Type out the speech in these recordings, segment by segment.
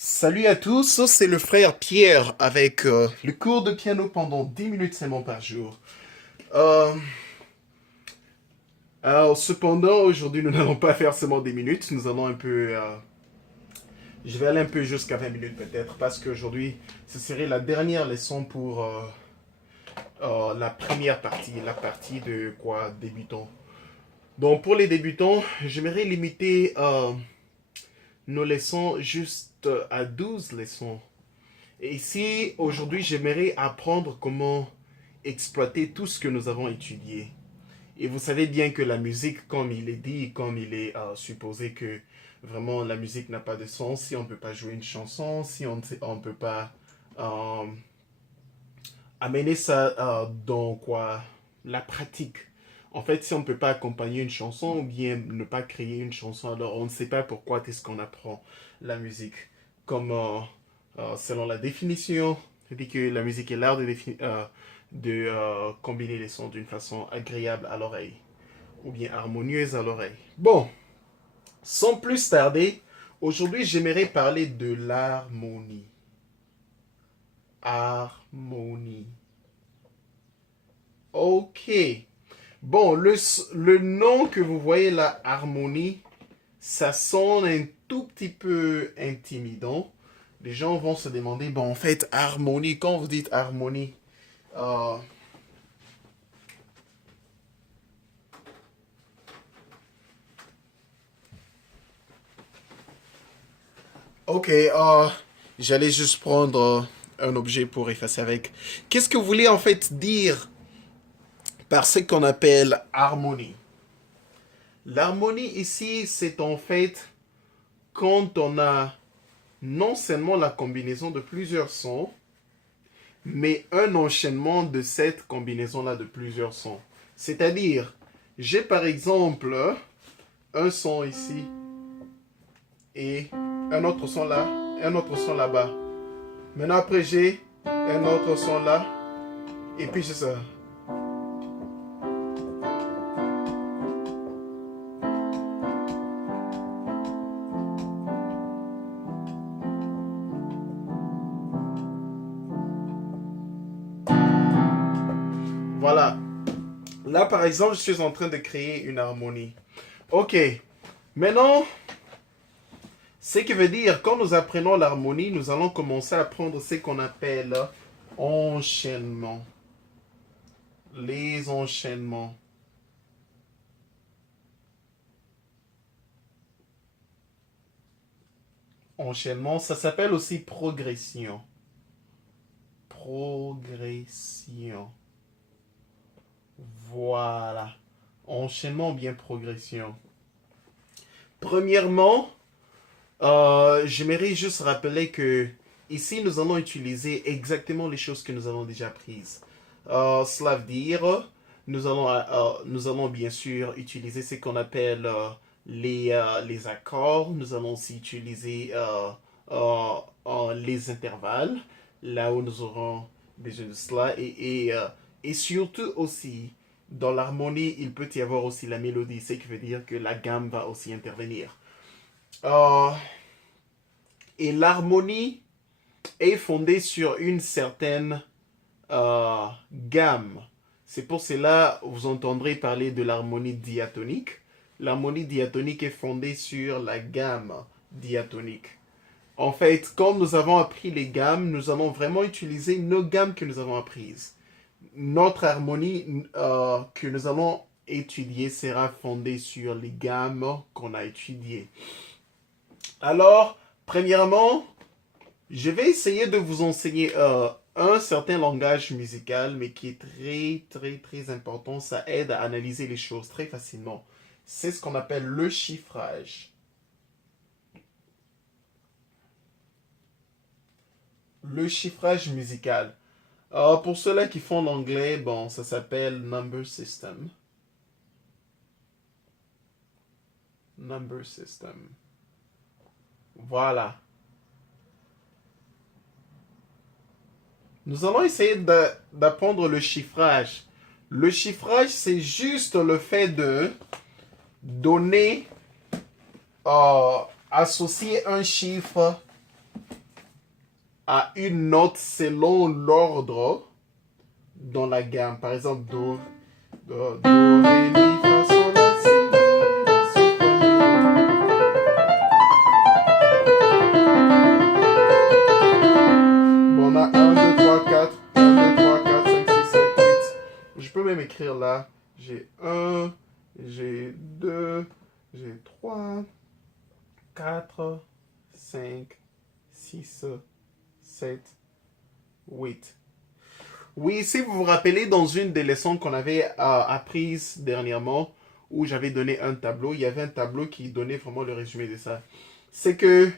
Salut à tous, c'est le frère Pierre avec le cours de piano pendant 10 minutes seulement par jour. Euh, cependant, aujourd'hui, nous n'allons pas faire seulement 10 minutes, nous allons un peu... je vais aller un peu jusqu'à 20 minutes peut-être, parce qu'aujourd'hui, ce serait la dernière leçon pour la première partie, la partie de quoi, débutants. Donc pour les débutants, j'aimerais limiter nos leçons juste à 12 leçons. Et ici, aujourd'hui, j'aimerais apprendre comment exploiter tout ce que nous avons étudié. Et vous savez bien que la musique, comme il est dit, comme il est supposé que vraiment la musique n'a pas de sens, si on ne peut pas jouer une chanson, si on ne peut pas euh, amener ça dans quoi la pratique. En fait, si on ne peut pas accompagner une chanson ou bien ne pas créer une chanson, alors on ne sait pas pourquoi est-ce qu'on apprend la musique. Comme selon la définition, il dit que la musique est l'art de combiner les sons d'une façon agréable à l'oreille ou bien harmonieuse à l'oreille. Bon, sans plus tarder, aujourd'hui j'aimerais parler de l'harmonie. Harmonie. Ok. Bon, le nom que vous voyez là, harmonie, ça sonne un tout petit peu intimidant. Les gens vont se demander, bon, en fait, harmonie, quand vous dites harmonie, euh, ok, j'allais juste prendre un objet pour effacer avec. Qu'est-ce que vous voulez en fait dire par ce qu'on appelle harmonie? L'harmonie ici, c'est en fait quand on a non seulement la combinaison de plusieurs sons, mais un enchaînement de cette combinaison-là de plusieurs sons. C'est-à-dire, j'ai par exemple un son ici et un autre son là, un autre son là-bas. Maintenant après j'ai un autre son là et puis c'est ça. Voilà. Là par exemple, je suis en train de créer une harmonie. Ok. Maintenant, ce qui veut dire, quand nous apprenons l'harmonie, nous allons commencer à apprendre ce qu'on appelle enchaînement. Les enchaînements. Enchaînement, ça s'appelle aussi progression. Progression. Voilà. Enchaînement ou bien progression. Premièrement, j'aimerais juste rappeler que ici, nous allons utiliser exactement les choses que nous avons déjà apprises. Cela veut dire, nous allons bien sûr utiliser ce qu'on appelle les accords. Nous allons aussi utiliser les intervalles, là où nous aurons besoin de cela. Et surtout aussi, dans l'harmonie, il peut y avoir aussi la mélodie, ce qui veut dire que la gamme va aussi intervenir. Euh, et l'harmonie est fondée sur une certaine gamme. C'est pour cela que vous entendrez parler de l'harmonie diatonique. L'harmonie diatonique est fondée sur la gamme diatonique. En fait, comme nous avons appris les gammes, nous allons vraiment utiliser nos gammes que nous avons apprises. Notre harmonie que nous allons étudier sera fondée sur les gammes qu'on a étudiées. Alors, premièrement, je vais essayer de vous enseigner un certain langage musical, mais qui est très important. Ça aide à analyser les choses très facilement. C'est ce qu'on appelle le chiffrage. Le chiffrage musical. Pour ceux-là qui font l'anglais, bon, ça s'appelle number system. Number system. Voilà. Nous allons essayer d'apprendre le chiffrage. Le chiffrage, c'est juste le fait de donner, associer un chiffre à une note selon l'ordre dans la gamme. Par exemple, do, ré, mi, fa, sol, la, si, la, si, fa, mi. Bon, on a 1, 2, 3, 4, 1, 2, 3, 4, 5, 6, 7, 8. Je peux même écrire là. J'ai 1, j'ai 2, j'ai 3, 4, 5, 6, 7, 8. Oui, si vous vous rappelez, dans une des leçons qu'on avait apprises dernièrement, où j'avais donné un tableau, il y avait un tableau qui donnait vraiment le résumé de ça. C'est que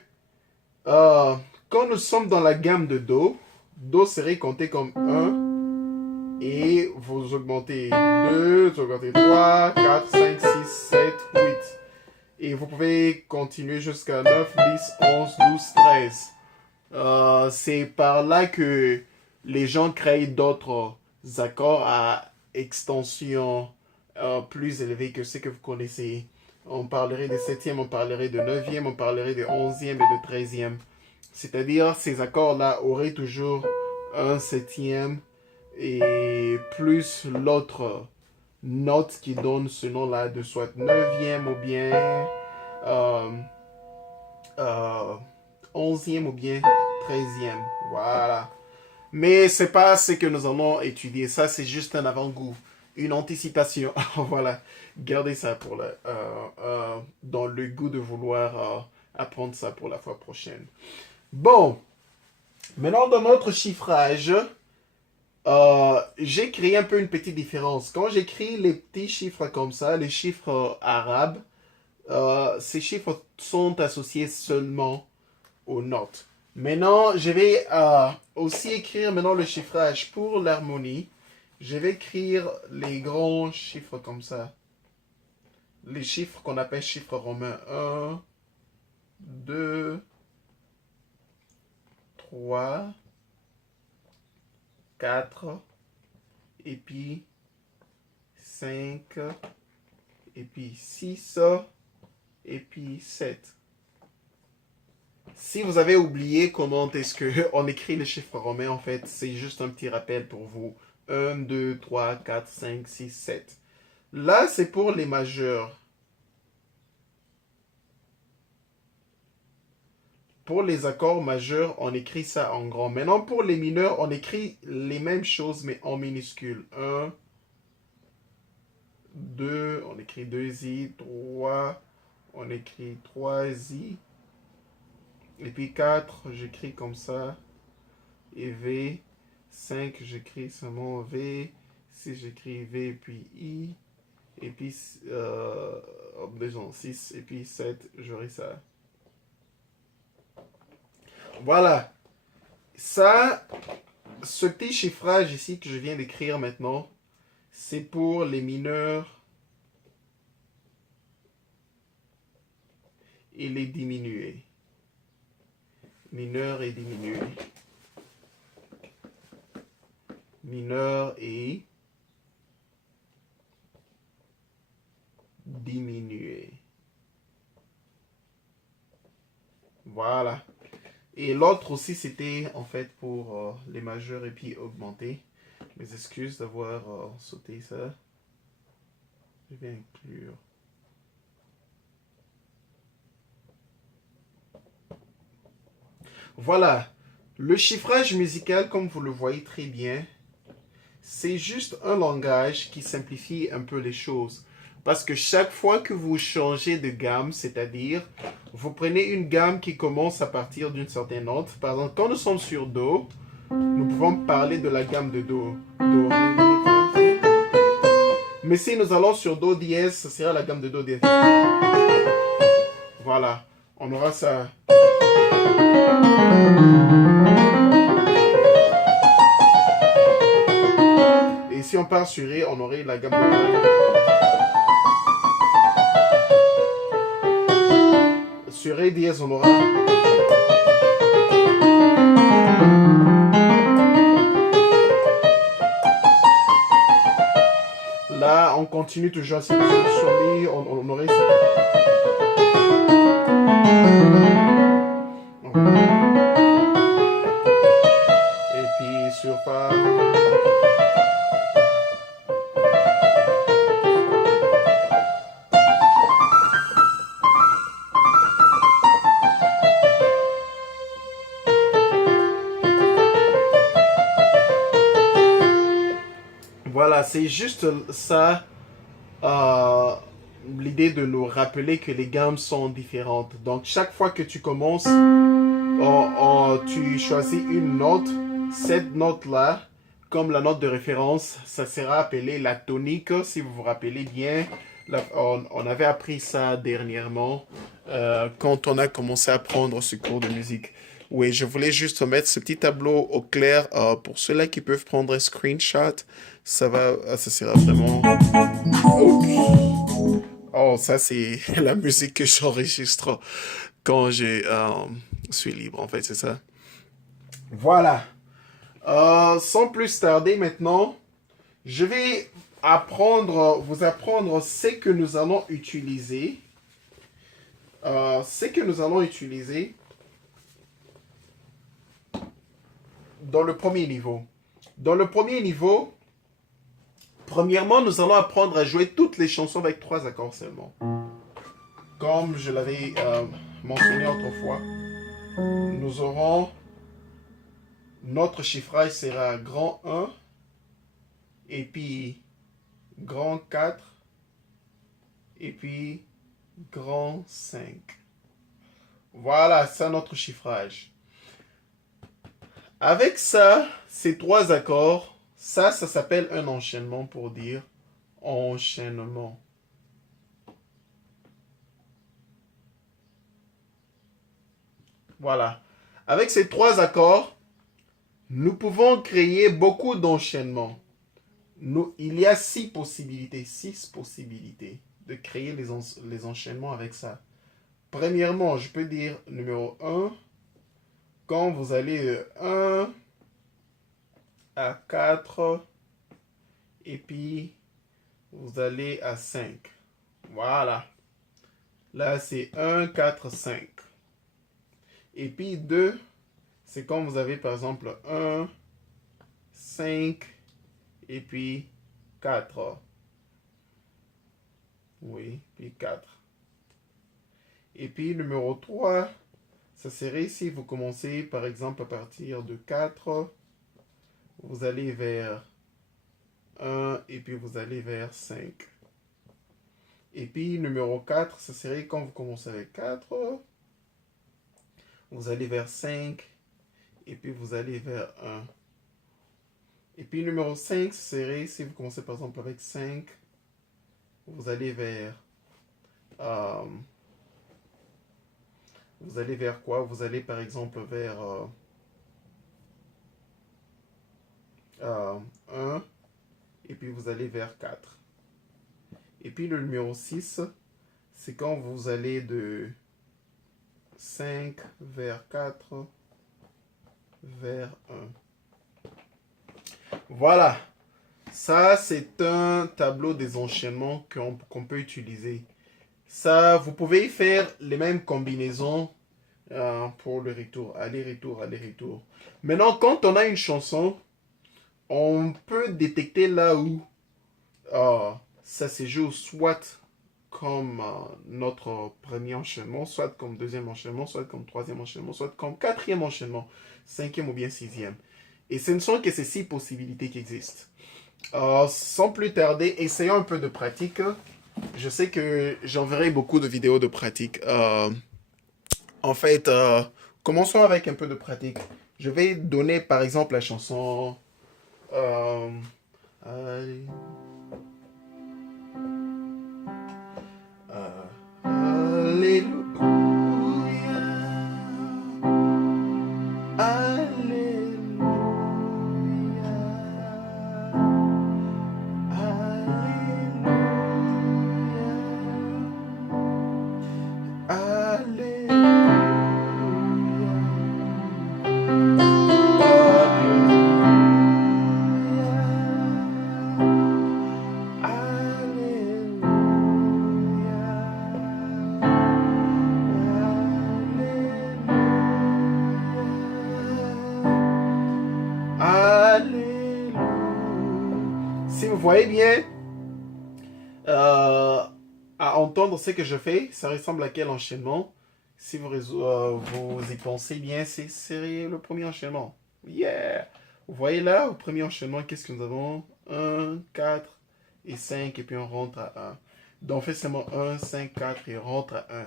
quand nous sommes dans la gamme de Do serait compté comme 1, et vous augmentez 2, vous augmentez 3, 4, 5, 6, 7, 8. Et vous pouvez continuer jusqu'à 9, 10, 11, 12, 13. C'est par là que les gens créent d'autres accords à extension plus élevée que ce que vous connaissez. On parlerait de septième, on parlerait de neuvième, on parlerait de onzième et de treizième. C'est-à-dire, ces accords-là auraient toujours un septième et plus l'autre note qui donne ce nom-là de soit neuvième ou bien onzième ou bien treizième. Voilà. Mais c'est pas ce que nous allons étudier. Ça, c'est juste un avant-goût, une anticipation. Voilà. Gardez ça pour dans le goût de vouloir apprendre ça pour la fois prochaine. Bon. Maintenant, dans notre chiffrage, j'ai créé un peu une petite différence. Quand j'écris les petits chiffres comme ça, les chiffres arabes, ces chiffres sont associés seulement aux notes. Maintenant, je vais aussi écrire maintenant le chiffrage pour l'harmonie. Je vais écrire les grands chiffres comme ça. Les chiffres qu'on appelle chiffres romains. 1, 2, 3, 4, et puis 5, et puis 6, et puis 7. Si vous avez oublié comment est-ce qu'on écrit les chiffres romains, en fait, c'est juste un petit rappel pour vous. 1, 2, 3, 4, 5, 6, 7. Là, c'est pour les majeurs. Pour les accords majeurs, on écrit ça en grand. Maintenant, pour les mineurs, on écrit les mêmes choses, mais en minuscule. 1, 2, on écrit 2i, 3, on écrit 3i. Et puis 4, j'écris comme ça. Et V. 5, j'écris seulement V. 6, j'écris V et puis I. Et puis, 6. Et puis 7, j'aurai ça. Voilà. Ça, ce petit chiffrage ici que je viens d'écrire maintenant, c'est pour les mineurs et les diminués. Mineur et diminué. Mineur et diminué. Voilà. Et l'autre aussi, c'était en fait pour les majeurs et puis augmenter. Mes excuses d'avoir sauté ça. Je vais inclure. Voilà. Le chiffrage musical, comme vous le voyez très bien, c'est juste un langage qui simplifie un peu les choses. Parce que chaque fois que vous changez de gamme, c'est-à-dire, vous prenez une gamme qui commence à partir d'une certaine note. Par exemple, quand nous sommes sur Do, nous pouvons parler de la gamme de Do. Do, Ré, Mi, Fa, Sol. Mais si nous allons sur Do dièse, ce sera la gamme de Do dièse. Voilà, on aura ça. Et si on part sur Ré, on aurait la gamme de Ré. Sur Ré dièse, on aura. Là, on continue toujours à sur Mi, on aurait ça. Voilà, c'est juste ça, euh, l'idée de nous rappeler que les gammes sont différentes. Donc, chaque fois que tu commences, tu choisis une note. Cette note-là, comme la note de référence, ça sera appelé la tonique, si vous vous rappelez bien. On avait appris ça dernièrement quand on a commencé à prendre ce cours de musique. Oui, je voulais juste mettre ce petit tableau au clair pour ceux-là qui peuvent prendre un screenshot. Ça sera vraiment... Oh, ça c'est la musique que j'enregistre quand je suis libre, en fait, c'est ça. Voilà. Sans plus tarder maintenant, je vais vous apprendre ce que nous allons utiliser. Ce que nous allons utiliser dans le premier niveau. Dans le premier niveau, premièrement, nous allons apprendre à jouer toutes les chansons avec 3 accords seulement. Comme je l'avais mentionné autrefois, nous aurons notre chiffrage sera grand 1 et puis grand 4 et puis grand 5. Voilà, ça notre chiffrage. Avec ça, ces 3 accords, ça s'appelle un enchaînement pour dire enchaînement. Voilà. Avec ces 3 accords, nous pouvons créer beaucoup d'enchaînements. Il y a 6 possibilités de créer les enchaînements avec ça. Premièrement, je peux dire numéro 1, quand vous allez de 1 à 4, et puis vous allez à 5. Voilà. Là, c'est 1, 4, 5. Et puis 2, c'est quand vous avez par exemple 1, 5, et puis 4. Oui, puis 4. Et puis numéro 3, ça serait si vous commencez par exemple à partir de 4, vous allez vers 1 et puis vous allez vers 5. Et puis numéro 4, ça serait quand vous commencez avec 4, vous allez vers 5 et puis vous allez vers 1. Et puis numéro 5 serait si vous commencez par exemple avec 5, vous allez vers quoi? Vous allez par exemple vers 1 et puis vous allez vers 4. Et puis le numéro 6, c'est quand vous allez de 5 vers 4 vers 1. Voilà. Ça, c'est un tableau des enchaînements qu'on peut utiliser. Ça, vous pouvez y faire les mêmes combinaisons pour le retour. Aller-retour, aller-retour. Maintenant, quand on a une chanson, on peut détecter là où ça se joue soit comme notre premier enchaînement, soit comme deuxième enchaînement, soit comme troisième enchaînement, soit comme quatrième enchaînement, cinquième ou bien sixième. Et ce ne sont que ces 6 possibilités qui existent. Sans plus tarder, essayons un peu de pratique. Je sais que j'enverrai beaucoup de vidéos de pratique. En fait, commençons avec un peu de pratique. Je vais donner par exemple la chanson... allez. Alléluia. Alléluia. Alléluia. Si vous voyez bien, à entendre ce que je fais, ça ressemble à quel enchaînement? Si vous y pensez bien, c'est le premier enchaînement. Yeah! Vous voyez là, au premier enchaînement, qu'est-ce que nous avons? 1, 4 et 5 et puis on rentre à 1. Donc on fait seulement 1, 5, 4 et on rentre à 1.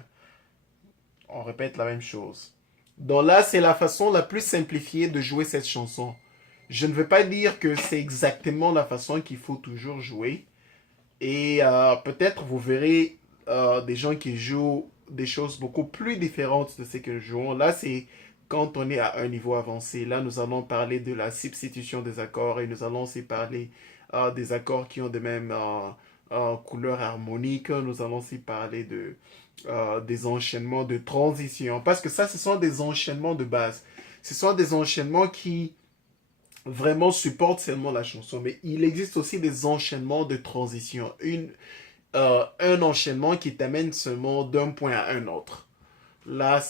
On répète la même chose. Donc là, c'est la façon la plus simplifiée de jouer cette chanson. Je ne veux pas dire que c'est exactement la façon qu'il faut toujours jouer. Et peut-être vous verrez des gens qui jouent des choses beaucoup plus différentes de ce que nous jouons. Là, c'est quand on est à un niveau avancé. Là, nous allons parler de la substitution des accords et nous allons aussi parler des accords qui ont de mêmes couleurs harmoniques. Nous allons aussi parler des enchaînements de transition. Parce que ça, ce sont des enchaînements de base. Ce sont des enchaînements qui vraiment supportent seulement la chanson. Mais il existe aussi des enchaînements de transition. Un enchaînement qui t'amène seulement d'un point à un autre. Là,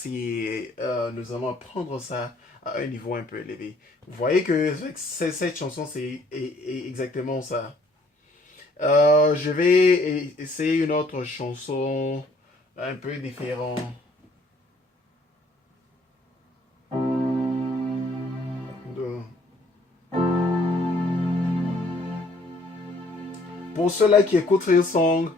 nous allons apprendre ça à un niveau un peu élevé. Vous voyez que cette chanson, c'est exactement ça. Je vais essayer une autre chanson un peu différente. Pour ceux-là qui écoutent Hillsong,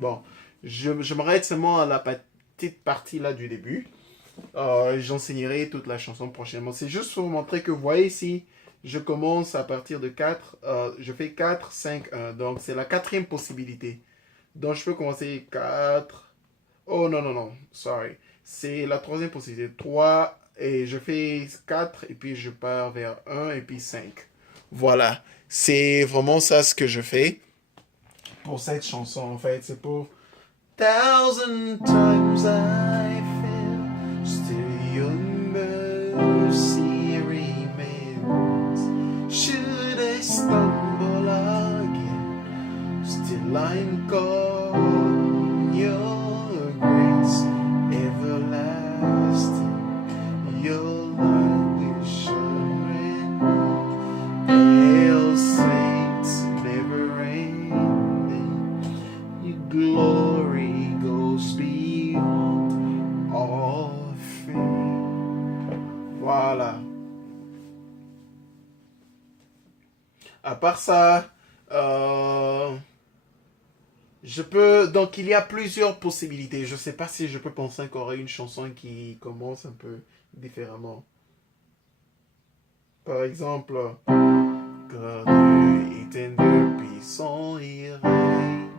bon, je m'arrête seulement à la petite partie là du début. J'enseignerai toute la chanson prochainement. C'est juste pour vous montrer que vous voyez ici, je commence à partir de 4. Je fais 4, 5, 1. Donc c'est la quatrième possibilité. Donc je peux commencer 4. Oh non, non, non. Sorry. C'est la troisième possibilité. 3 et je fais 4 et puis je pars vers 1 et puis 5. Voilà. C'est vraiment ça ce que je fais pour cette chanson en fait. C'est pour Thousand times I fell, still your mercy remains. Should I stumble again, still I'm caught in your grace everlasting. Your light will shine and hail saints never ending. Your glory beyond all fame. Voilà. À part ça, je peux. Donc, il y a plusieurs possibilités. Je ne sais pas si je peux penser encore à une chanson qui commence un peu différemment. Par exemple, car Dieu est un Dieu puissant et règne.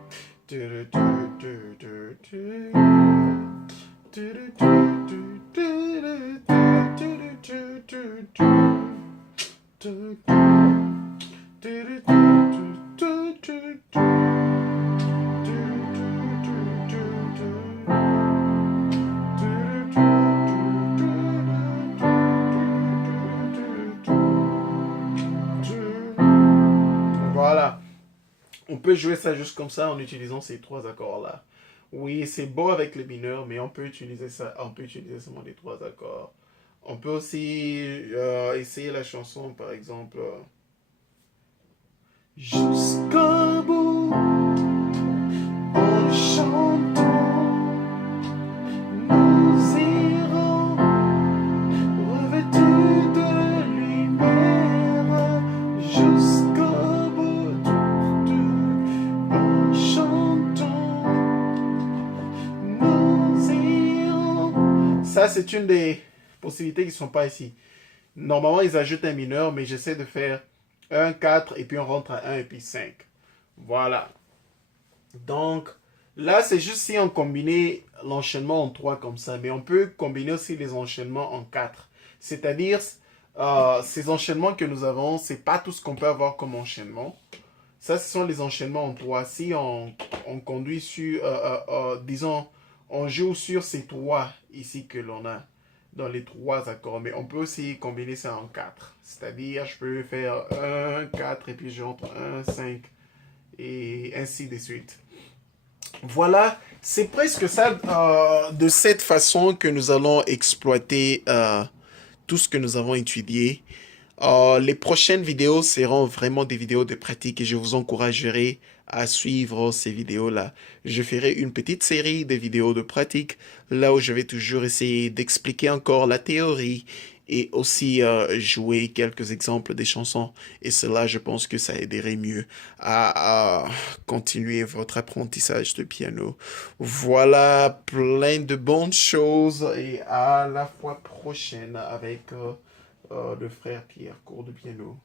Voilà. On peut jouer ça juste comme ça en utilisant ces trois accords-là. Oui, c'est beau avec les mineurs, mais on peut utiliser ça, on peut utiliser seulement les trois accords. On peut aussi essayer la chanson, par exemple. Jusqu'au bout, en chantant, nous irons revêtus de lumière. Jusqu'au bout, en chantant, nous irons. Ça, c'est une des possibilités qui ne sont pas ici. Normalement, ils ajoutent un mineur, mais j'essaie de faire 1, 4, et puis on rentre à 1, et puis 5. Voilà. Donc, là, c'est juste si on combinait l'enchaînement en 3 comme ça, mais on peut combiner aussi les enchaînements en 4. C'est-à-dire, ces enchaînements que nous avons, c'est pas tout ce qu'on peut avoir comme enchaînement. Ça, ce sont les enchaînements en 3. Si on conduit sur, disons, on joue sur ces 3 ici que l'on a dans les 3 accords, mais on peut aussi combiner ça en 4. C'est-à-dire, je peux faire 1, 4, et puis je rentre 1, 5, et ainsi de suite. Voilà C'est presque ça, de cette façon que nous allons exploiter tout ce que nous avons étudié. Les prochaines vidéos seront vraiment des vidéos de pratique et je vous encouragerai à suivre ces vidéos-là. Je ferai une petite série de vidéos de pratique, là où je vais toujours essayer d'expliquer encore la théorie et aussi jouer quelques exemples des chansons. Et cela, je pense que ça aiderait mieux à continuer votre apprentissage de piano. Voilà, plein de bonnes choses et à la fois prochaine avec le frère Pierre, cours de piano.